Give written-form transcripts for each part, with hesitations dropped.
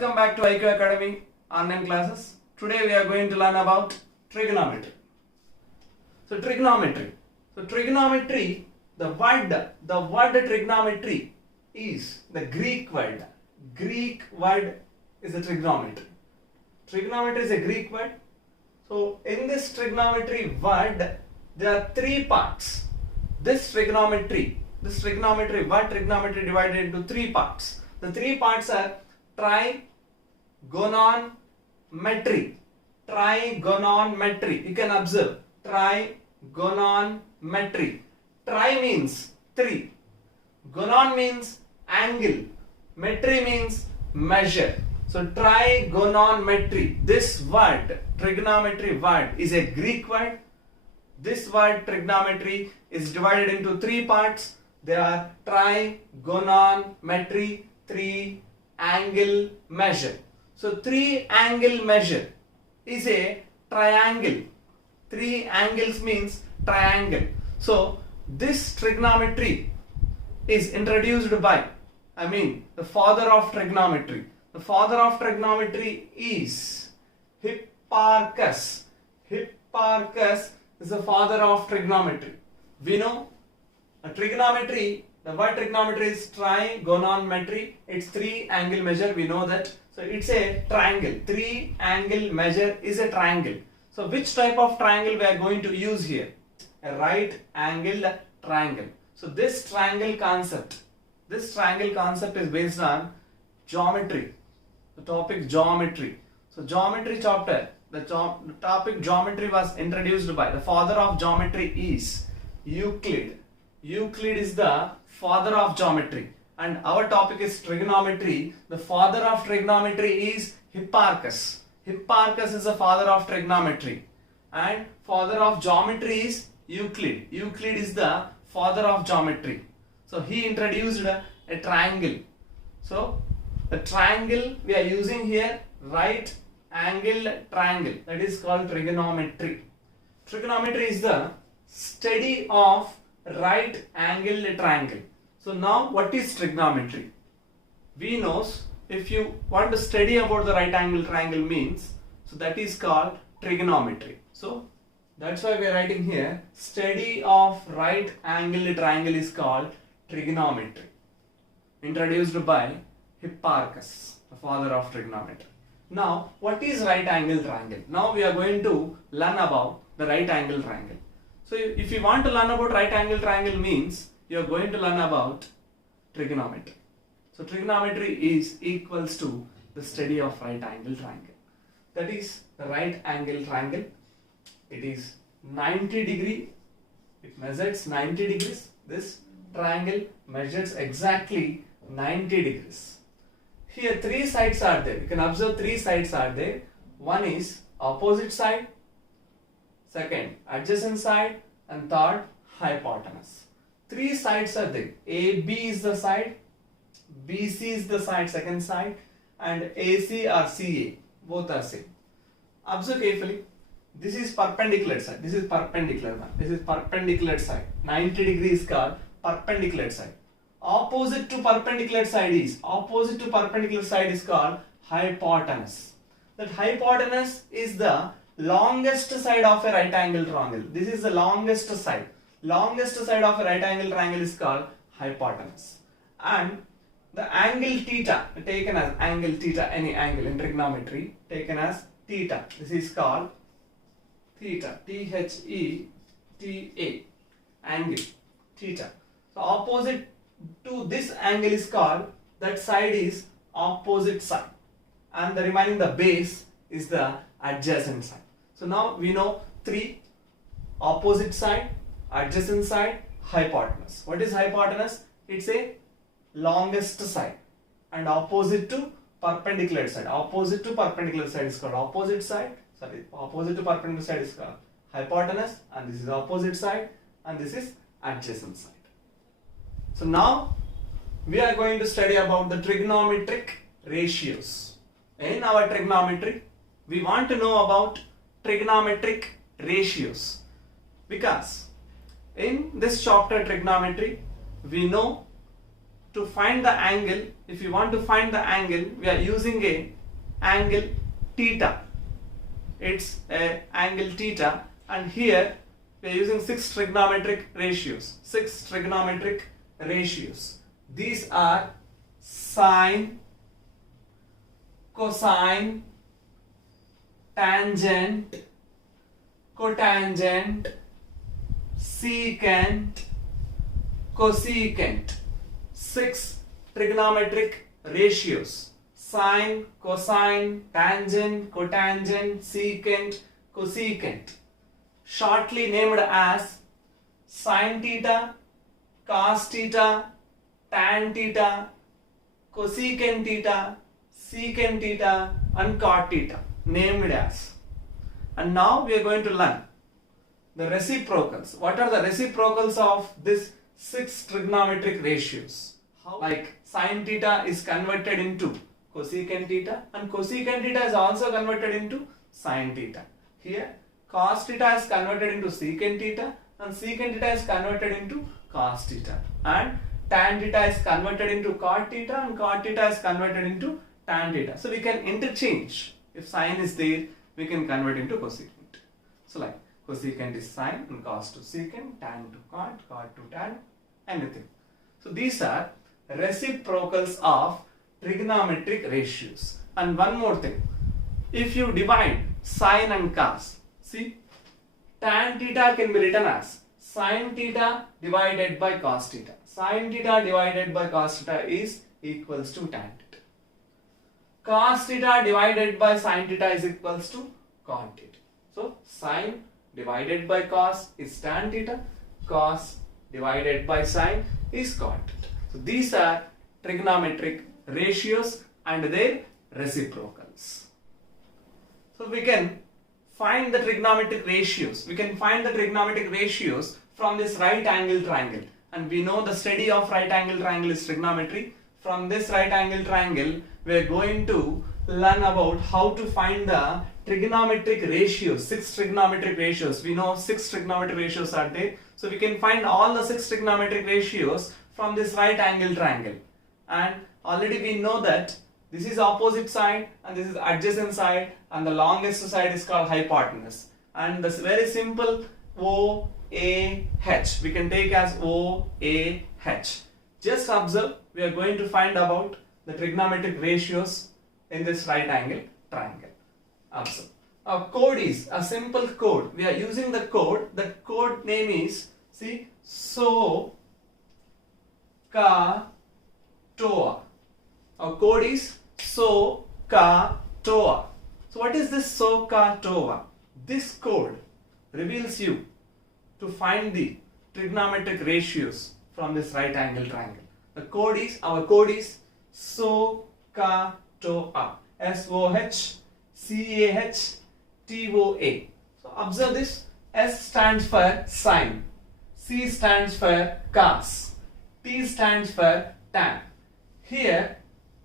Welcome back to IQ Academy online classes. Today we are going to learn about trigonometry. Trigonometry, the word trigonometry is the Greek word. Greek word is a trigonometry. Trigonometry is a Greek word. So in this trigonometry word, there are three parts. This trigonometry divided into three parts. The three parts are trigonometry. You can observe trigonometry. Tri means three. Gonon means angle. Metry means measure. So trigonometry. This word, trigonometry word, is a Greek word. This word trigonometry is divided into three parts. They are trigonometry, three angle measure. So three angle measure is a triangle. Three angles means triangle. So this trigonometry is introduced by, the father of trigonometry. The father of trigonometry is Hipparchus. Hipparchus is the father of trigonometry. We know trigonometry, the word trigonometry is trigonometry. It's three angle measure. We know that. So it's a triangle. Three angle measure is a triangle. So which type of triangle we are going to use here? A right angled triangle. So this triangle concept is based on geometry. The topic geometry. So geometry chapter, the topic geometry was introduced by the father of geometry is Euclid. Euclid is the father of geometry, and our topic is trigonometry. The father of trigonometry is Hipparchus. Hipparchus is the father of trigonometry, and father of geometry is Euclid. Euclid is the father of geometry. So he introduced a triangle. So the triangle we are using here, right angled triangle, that is called trigonometry. Trigonometry is the study of right angled triangle. So now what is trigonometry? We know if you want to study about the right angle triangle means, so that is called trigonometry. So that's why we are writing here, study of right angled triangle is called trigonometry. Introduced by Hipparchus, the father of trigonometry. Now what is right angle triangle? Now we are going to learn about the right angle triangle. So if you want to learn about right angle triangle means you are going to learn about trigonometry. So trigonometry is equals to the study of right angle triangle. That is the right angle triangle. It is 90 degree. It measures 90 degrees. This triangle measures exactly 90 degrees. Here three sides are there. You can observe three sides are there. One is opposite side, second adjacent side, and third hypotenuse. Three sides are there. AB is the side, BC is the side, second side, and AC or CA, both are same. Observe carefully. This is perpendicular side. This is perpendicular one. This is perpendicular side. 90 degrees is called perpendicular side. Opposite to perpendicular side is called hypotenuse. That hypotenuse is the longest side of a right angle triangle. This is the longest side. Longest side of a right angle triangle is called hypotenuse. And the angle theta, taken as angle theta, any angle in trigonometry, taken as theta. This is called theta. Theta. Angle theta. So opposite to this angle is called, that side is opposite side, and the remaining, the base, is the adjacent side. So now we know three: opposite side, adjacent side, hypotenuse. What is hypotenuse? It's a longest side, and opposite to perpendicular side. Opposite to perpendicular side is called opposite side. Opposite to perpendicular side is called hypotenuse, and this is opposite side, and this is adjacent side. So now we are going to study about the trigonometric ratios. In our trigonometry, we want to know about trigonometric ratios, because in this chapter trigonometry, we know to find the angle, if you want to find the angle, we are using a angle theta. It's a angle theta, and here we are using 6 trigonometric ratios. 6 trigonometric ratios. These are sine, cosine, tangent, cotangent, secant, cosecant. 6 trigonometric ratios: sine, cosine, tangent, cotangent, secant, cosecant, shortly named as sine theta, cos theta, tan theta, cosecant theta, secant theta, and cot theta, named as. And now we are going to learn the reciprocals. What are the reciprocals of this 6 trigonometric ratios? How, like sine theta is converted into cosecant theta, and cosecant theta is also converted into sine theta. Here cos theta is converted into secant theta, and secant theta is converted into cos theta, and tan theta is converted into cot theta, and cot theta is converted into tan theta. So we can interchange. If sine is there, we can convert into cosecant. So like cosecant is sine, and cos to secant, tan to cot, cot to tan, anything. So these are reciprocals of trigonometric ratios. And one more thing, if you divide sine and cos, see, tan theta can be written as sine theta divided by cos theta. Sine theta divided by cos theta is equals to tan theta. Cos theta divided by sine theta is equals to cot theta. So sine divided by cos is tan theta, cos divided by sine is cot theta. So these are trigonometric ratios and their reciprocals. So we can find the trigonometric ratios. We can find the trigonometric ratios from this right angle triangle. And we know the study of right angle triangle is trigonometry. From this right angle triangle, we are going to learn about how to find the trigonometric ratios, 6 trigonometric ratios. We know 6 trigonometric ratios are there. So we can find all the 6 trigonometric ratios from this right angle triangle. And already we know that this is opposite side and this is adjacent side, and the longest side is called hypotenuse. And this very simple OAH, we can take as OAH. Just observe, we are going to find about the trigonometric ratios in this right angle triangle. Observe. Our code is a simple code. We are using the code. The code name is, see, SOHCAHTOA. Our code is SOHCAHTOA. So what is this SOHCAHTOA? This code reveals you to find the trigonometric ratios from this right angle triangle. The code is, our code is SOHCAHTOA. SOHCAHTOA. So observe this. S stands for sine, C stands for cos, T stands for tan. Here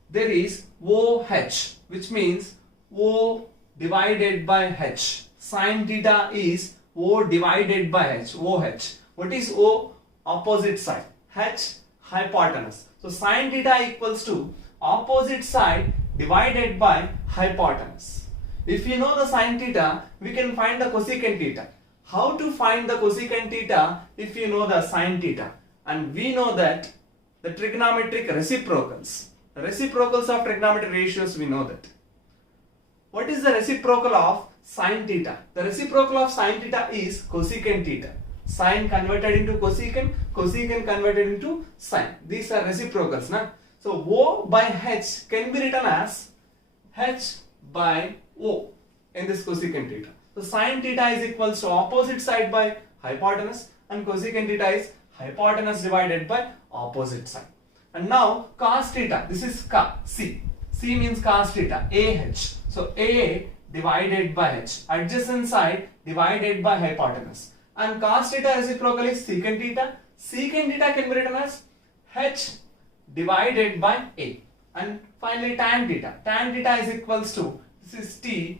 there is OH, which means O divided by H. Sine theta is O divided by H, OH. What is O? Opposite side. H, hypotenuse. So sine theta equals to opposite side divided by hypotenuse. If you know the sine theta, we can find the cosecant theta. How to find the cosecant theta if you know the sine theta? And we know that the trigonometric reciprocals. The reciprocals of trigonometric ratios, we know that. What is the reciprocal of sine theta? The reciprocal of sine theta is cosecant theta. Sine converted into cosecant, cosecant converted into sine. These are reciprocals. Na? So O by H can be written as H by O in this cosecant theta. So sine theta is equals to opposite side by hypotenuse, and cosecant theta is hypotenuse divided by opposite side. And now cos theta, this is C. C means cos theta, AH. So A divided by H, adjacent side divided by hypotenuse. And cos theta reciprocal is secant theta. Secant theta can be written as H divided by A. And finally tan theta. Tan theta is equals to, this is T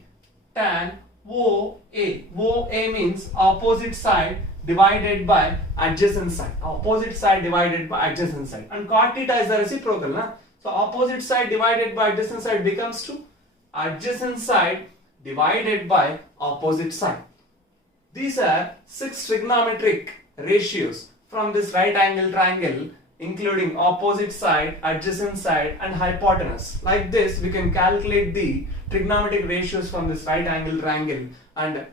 tan OA. OA means opposite side divided by adjacent side. Opposite side divided by adjacent side. And cot theta is the reciprocal. Na? So opposite side divided by adjacent side becomes to adjacent side divided by opposite side. These are 6 trigonometric ratios from this right angle triangle, including opposite side, adjacent side and hypotenuse. Like this, we can calculate the trigonometric ratios from this right angle triangle, and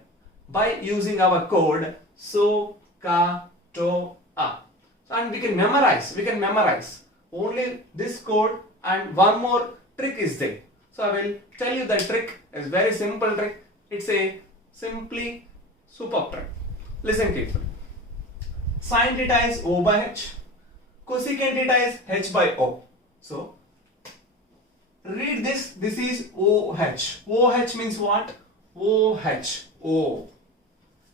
by using our code SOHCAHTOA. And we can memorize only this code, and one more trick is there. So I will tell you the trick. It's very simple trick. It's a simply superb trick. Listen carefully. Sin theta is O by H. Cosecant theta is H by O. So read this. This is OH. OH means what? OH. O.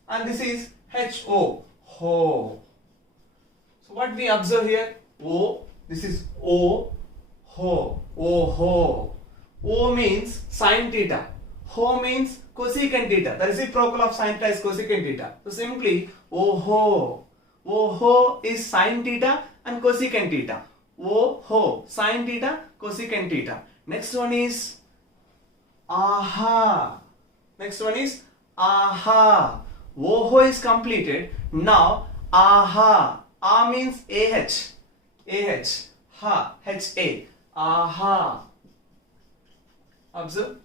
And this is HO. Ho. So what we observe here? O. This is O. Ho. O. Ho. O means sin theta. Ho means cosecant theta. The reciprocal of sin theta is cosecant theta. So simply OHO. OHO is sin theta and cosecant theta. OHO. Sin theta, cosecant theta. Next one is AHA. Next one is AHA. OHO is completed. Now AHA. A means AH. AH. Ha. HA. AHA. Observe.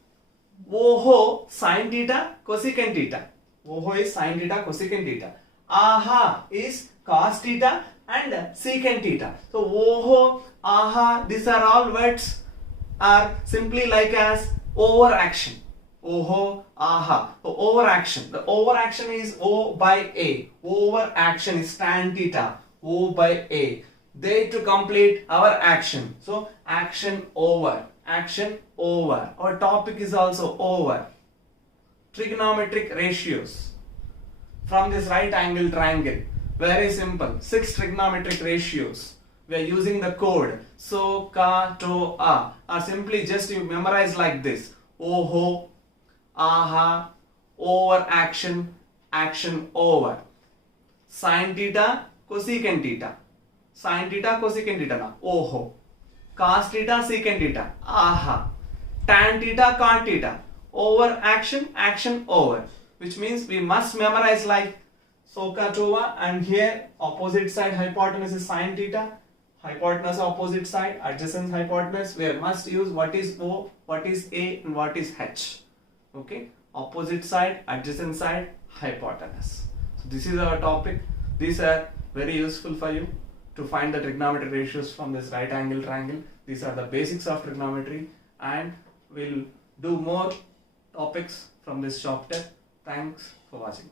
OHO sin theta, cosecant theta. OHO is sin theta, cosecant theta. AHA is cos theta and secant theta. So OHO, AHA, these are all words are simply like as overaction. OHO, AHA. So overaction. The overaction is O by A. Overaction is tan theta. O by A. They to complete our action. So action over. Action over. Our topic is also over. Trigonometric ratios from this right angle triangle. Very simple. 6 trigonometric ratios. We are using the code SOHCAHTOA, or simply just you memorize like this. OHO, AHA, over action, action over. Sin theta, cosecant theta. Sin theta, cosecant theta na. OHO. Cos theta, secant theta. AHA. Tan theta, cot theta. Over action, action over. Which means we must memorize like SOHCAHTOA, and here opposite side hypotenuse is sin theta. Hypotenuse opposite side, adjacent hypotenuse. We must use what is O, what is A and what is H. Okay. Opposite side, adjacent side, hypotenuse. So this is our topic. These are very useful for you to find the trigonometric ratios from this right angle triangle. These are the basics of trigonometry, and we'll do more topics from this chapter. Thanks for watching.